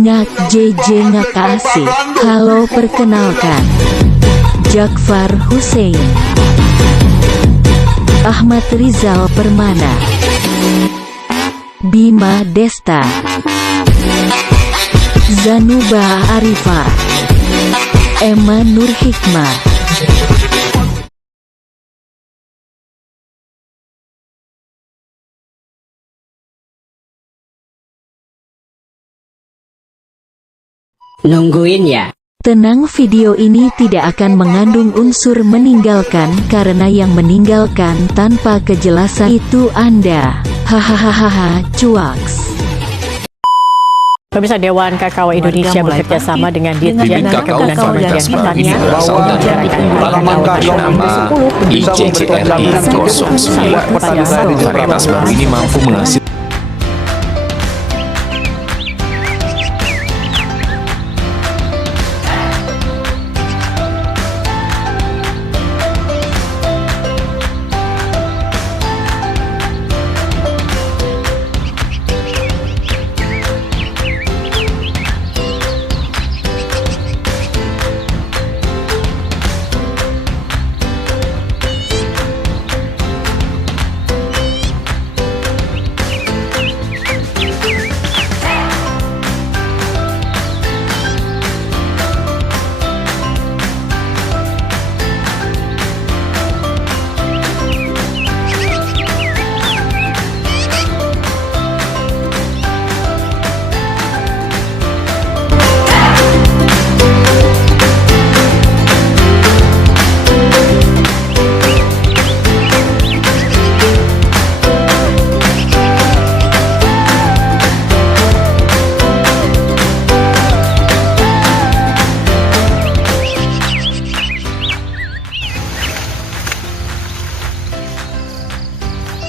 Ngak JJ Ngakasi. Halo, perkenalkan, Jakfar Hussein, Ahmad Rizal Permana, Bima Desta, Zanuba Arifah, Emma Nur Hikmah. Nungguin ya. Tenang, video ini tidak akan mengandung unsur meninggalkan karena yang meninggalkan tanpa kejelasan itu Anda. Hahaha, cuaks. Pemirsa, Dewan Kakao Indonesia bekerja sama dengan Ditjen Kakao dan Kementerian Pertanian menjadi tanaman kakao ICCRI 09 varietas baru ini mampu menghasilkan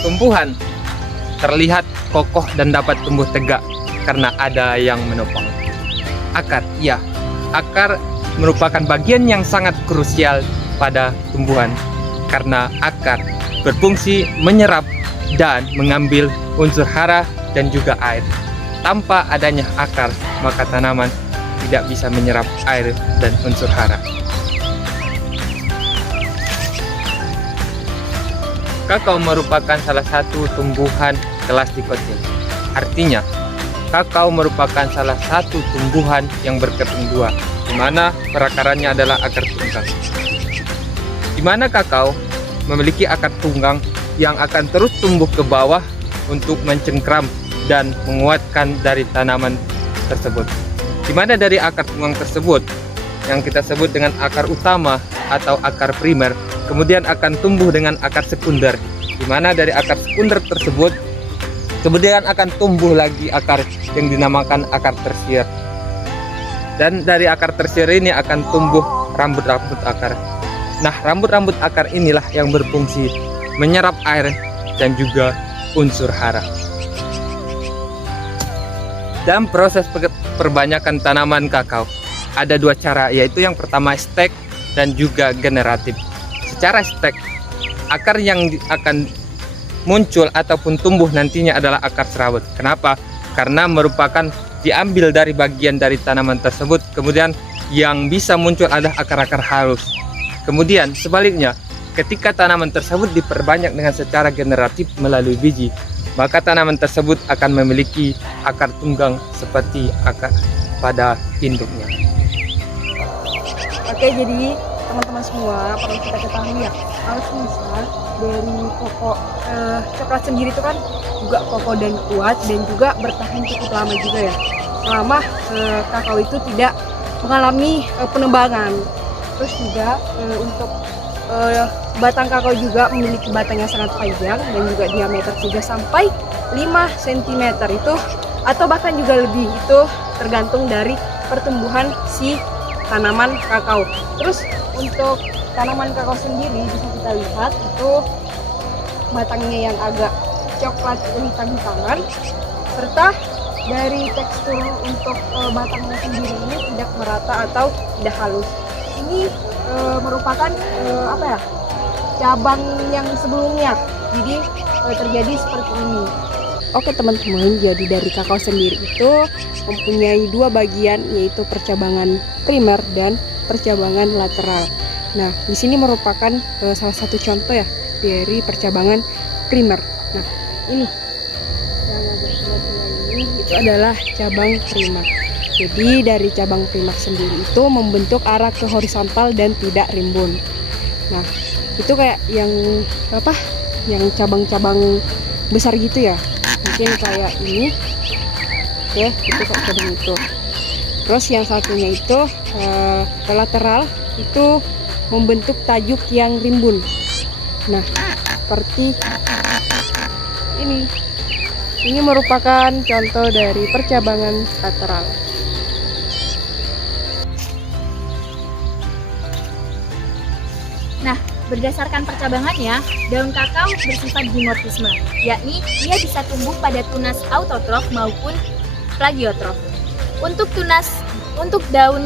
tumbuhan terlihat kokoh dan dapat tumbuh tegak karena ada yang menopang. Akar, ya, akar merupakan bagian yang sangat krusial pada tumbuhan karena akar berfungsi menyerap dan mengambil unsur hara dan juga air. Tanpa adanya akar, maka tanaman tidak bisa menyerap air dan unsur hara. Kakao merupakan salah satu tumbuhan kelas dikotil. Artinya, kakao merupakan salah satu tumbuhan yang berkeping dua, di mana perakarannya adalah akar tunggang. Di mana kakao memiliki akar tunggang yang akan terus tumbuh ke bawah untuk mencengkram dan menguatkan dari tanaman tersebut. Di mana dari akar tunggang tersebut, yang kita sebut dengan akar utama atau akar primer, kemudian akan tumbuh dengan akar sekunder, di mana dari akar sekunder tersebut kemudian akan tumbuh lagi akar yang dinamakan akar tersier, dan dari akar tersier ini akan tumbuh rambut-rambut akar. Nah, rambut-rambut akar inilah yang berfungsi menyerap air dan juga unsur hara. Dalam proses perbanyakan tanaman kakao ada dua cara, yaitu yang pertama stek dan juga generatif. Secara stek, akar yang akan muncul ataupun tumbuh nantinya adalah akar serawut. Kenapa? Karena merupakan diambil dari bagian dari tanaman tersebut, kemudian yang bisa muncul adalah akar-akar halus. Kemudian sebaliknya, ketika tanaman tersebut diperbanyak dengan secara generatif melalui biji, maka tanaman tersebut akan memiliki akar tunggang seperti akar pada induknya. Oke, jadi teman-teman semua perlu kita ketahui ya, kalau misal dari pokok coklat sendiri itu kan juga kokoh dan kuat dan juga bertahan cukup lama juga ya, selama kakao itu tidak mengalami penebangan. Terus juga untuk batang kakao juga memiliki batang yang sangat panjang dan juga diameter 3 sampai 5 cm itu, atau bahkan juga lebih, itu tergantung dari pertumbuhan si tanaman kakao. Terus untuk tanaman kakao sendiri bisa kita lihat itu batangnya yang agak coklat hitam-hitaman, serta dari tekstur untuk batangnya sendiri ini tidak merata atau tidak halus. Ini merupakan cabang yang sebelumnya, jadi terjadi seperti ini. Oke teman-teman, jadi dari kakao sendiri itu mempunyai dua bagian, yaitu percabangan primer dan percabangan lateral. Nah, di sini merupakan salah satu contoh ya dari percabangan primer. Nah, ini yang agak tengah-tengah ini itu adalah cabang primer. Jadi dari cabang primer sendiri itu membentuk arah ke horizontal dan tidak rimbun. Nah, itu kayak yang apa? Yang cabang-cabang besar gitu ya. Mungkin kayak ini. Oke, itu kayak cabang itu. Terus yang satunya itu lateral itu membentuk tajuk yang rimbun. Nah, seperti ini. Ini merupakan contoh dari percabangan lateral. Nah, berdasarkan percabangannya, daun kakao bersifat dimorfisme, yakni ia bisa tumbuh pada tunas autotrof maupun plagiotrof. Untuk daun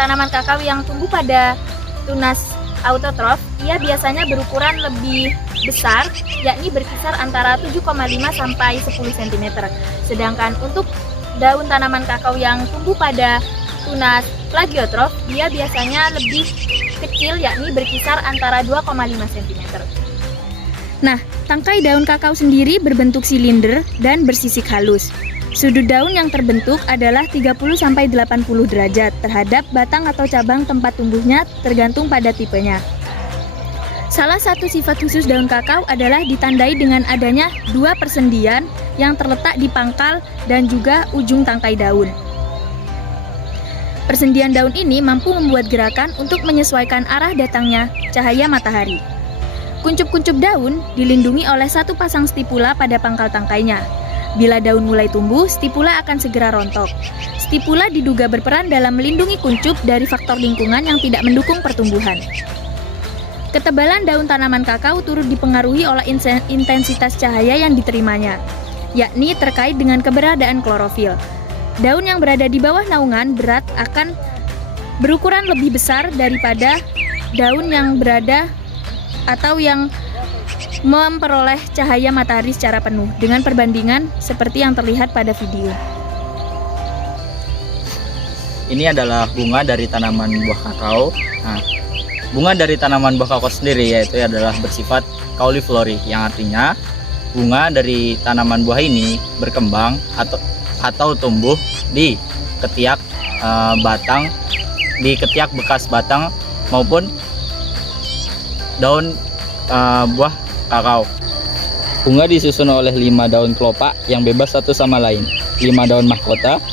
tanaman kakao yang tumbuh pada tunas autotrof, ia biasanya berukuran lebih besar, yakni berkisar antara 7,5 sampai 10 cm. Sedangkan untuk daun tanaman kakao yang tumbuh pada tunas plagiotrof, dia biasanya lebih kecil, yakni berkisar antara 2,5 cm. Nah, tangkai daun kakao sendiri berbentuk silinder dan bersisik halus. Sudut daun yang terbentuk adalah 30-80 derajat terhadap batang atau cabang tempat tumbuhnya tergantung pada tipenya. Salah satu sifat khusus daun kakao adalah ditandai dengan adanya dua persendian yang terletak di pangkal dan juga ujung tangkai daun. Persendian daun ini mampu membuat gerakan untuk menyesuaikan arah datangnya cahaya matahari. Kuncup-kuncup daun dilindungi oleh satu pasang stipula pada pangkal tangkainya. Bila daun mulai tumbuh, stipula akan segera rontok. Stipula diduga berperan dalam melindungi kuncup dari faktor lingkungan yang tidak mendukung pertumbuhan. Ketebalan daun tanaman kakao turut dipengaruhi oleh intensitas cahaya yang diterimanya, yakni terkait dengan keberadaan klorofil. Daun yang berada di bawah naungan berat akan berukuran lebih besar daripada daun yang berada atau yang memperoleh cahaya matahari secara penuh, dengan perbandingan seperti yang terlihat pada video. Ini adalah bunga dari tanaman buah kakao. Nah, bunga dari tanaman buah kakao sendiri yaitu adalah bersifat cauliflori, yang artinya bunga dari tanaman buah ini berkembang atau tumbuh di ketiak batang, di ketiak bekas batang maupun daun buah kakao. Bunga disusun oleh 5 daun kelopak yang bebas satu sama lain, 5 daun mahkota,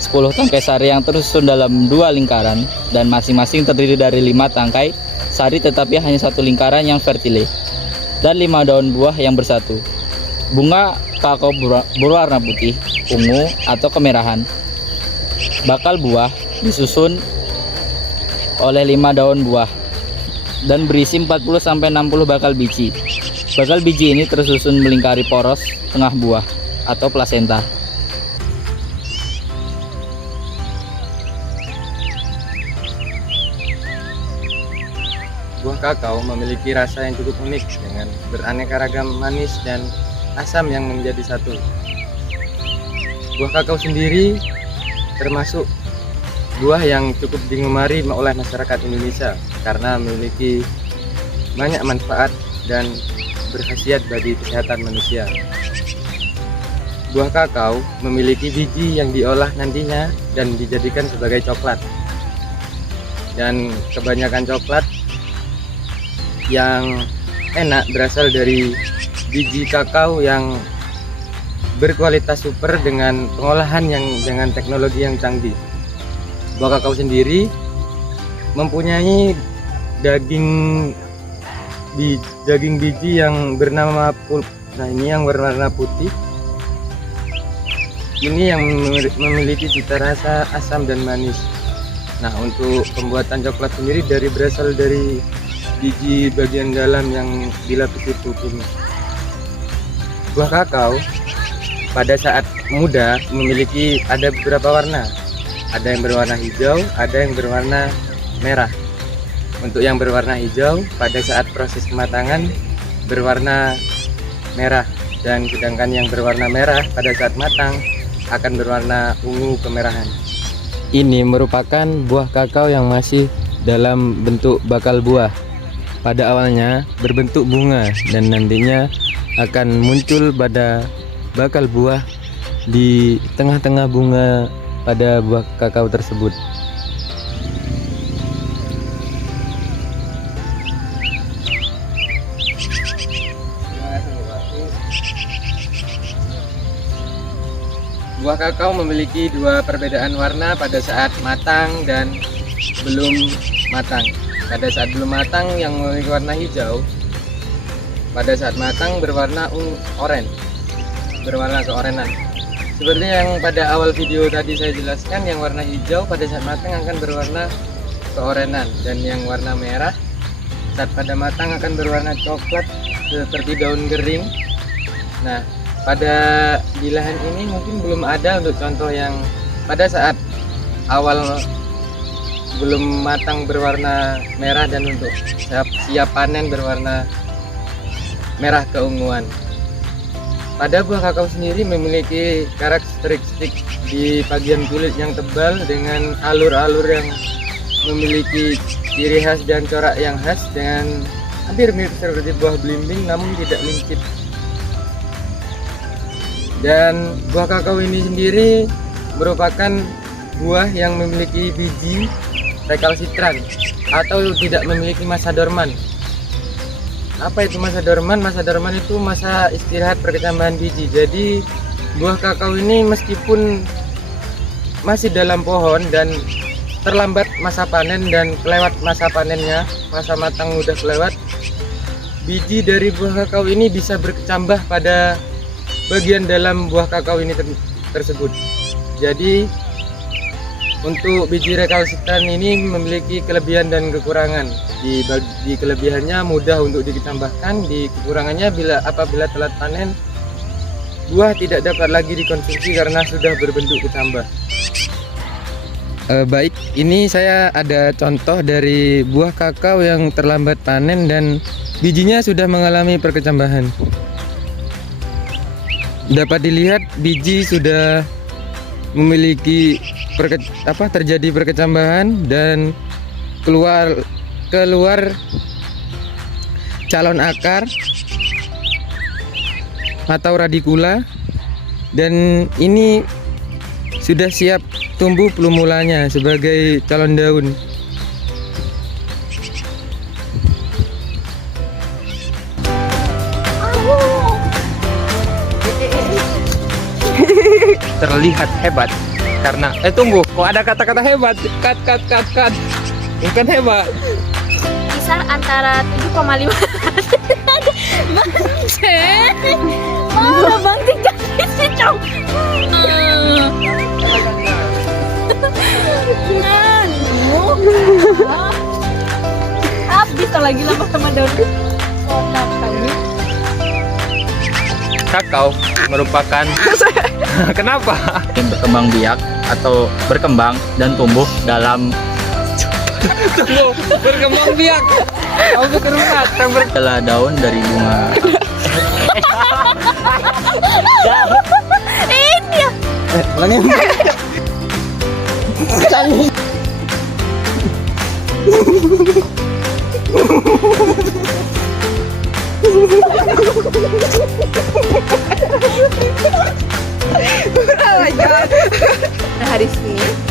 10 tangkai sari yang tersusun dalam 2 lingkaran, dan masing-masing terdiri dari 5 tangkai sari tetapi hanya satu lingkaran yang fertile, dan 5 daun buah yang bersatu. Bunga kakao berwarna putih, ungu, atau kemerahan. Bakal buah disusun oleh 5 daun buah dan berisi 40-60 bakal biji. Bakal biji ini tersusun melingkari poros tengah buah atau plasenta. Buah kakao memiliki rasa yang cukup unik dengan beraneka ragam manis dan asam yang menjadi satu. Buah kakao sendiri termasuk buah yang cukup digemari oleh masyarakat Indonesia karena memiliki banyak manfaat dan berkhasiat bagi kesehatan manusia. Buah kakao memiliki biji yang diolah nantinya dan dijadikan sebagai coklat. Dan kebanyakan coklat yang enak berasal dari biji kakao yang berkualitas super dengan pengolahan yang dengan teknologi yang canggih. Buah kakao sendiri mempunyai daging biji yang bernama pulp. Nah, ini yang berwarna putih. Ini yang memiliki cita rasa asam dan manis. Nah, untuk pembuatan coklat sendiri berasal dari biji bagian dalam yang dilapisi pulping. Buah kakao pada saat muda memiliki ada beberapa warna. Ada yang berwarna hijau, ada yang berwarna merah. Untuk yang berwarna hijau pada saat proses kematangan berwarna merah. dan sedangkan yang berwarna merah pada saat matang akan berwarna ungu kemerahan. Ini merupakan buah kakao yang masih dalam bentuk bakal buah. Pada awalnya berbentuk bunga dan nantinya akan muncul pada bakal buah di tengah-tengah bunga pada buah kakao tersebut. Buah kakao memiliki dua perbedaan warna pada saat matang dan belum matang. Pada saat belum matang yang memiliki warna hijau, pada saat matang berwarna oranye, berwarna keorenan. Seperti yang pada awal video tadi saya jelaskan, yang warna hijau pada saat matang akan berwarna keorenan, dan yang warna merah saat pada matang akan berwarna coklat seperti daun kering. Nah, pada di lahan ini mungkin belum ada untuk contoh yang pada saat awal belum matang berwarna merah dan untuk siap panen berwarna merah keunguan. Pada buah kakao sendiri memiliki karakteristik di bagian kulit yang tebal dengan alur-alur yang memiliki ciri khas dan corak yang khas, dengan hampir mirip seperti buah belimbing namun tidak lincip. Dan buah kakao ini sendiri merupakan buah yang memiliki biji rekalsitran atau tidak memiliki masa dorman. Apa itu masa dorman? Masa dorman itu masa istirahat perkecambahan biji. Jadi buah kakao ini meskipun masih dalam pohon dan terlambat masa panen dan kelewat masa panennya, masa matang udah kelewat, biji dari buah kakao ini bisa berkecambah pada bagian dalam buah kakao ini tersebut. Jadi untuk biji rekalsitran ini memiliki kelebihan dan kekurangan. Di kelebihannya mudah untuk dikecambahkan, di kekurangannya apabila telat panen, buah tidak dapat lagi dikonsumsi karena sudah berbentuk kecambah. Baik, ini saya ada contoh dari buah kakao yang terlambat panen dan bijinya sudah mengalami perkecambahan. Dapat dilihat biji sudah memiliki terjadi perkecambahan dan keluar calon akar atau radikula, dan ini sudah siap tumbuh pelumulanya sebagai calon daun. Terlihat hebat karena tunggu, kok ada kata-kata hebat? Kat. Bukan hebat. Kisar antara 7,5 mana bang tinggal di situ. Habis lagi lama sama daun. Kakao merupakan kenapa? Yang berkembang biak atau berkembang dan tumbuh dalam berkembang biak. Kamu kerumat adalah daun dari bunga. Ini ya. Hari Senin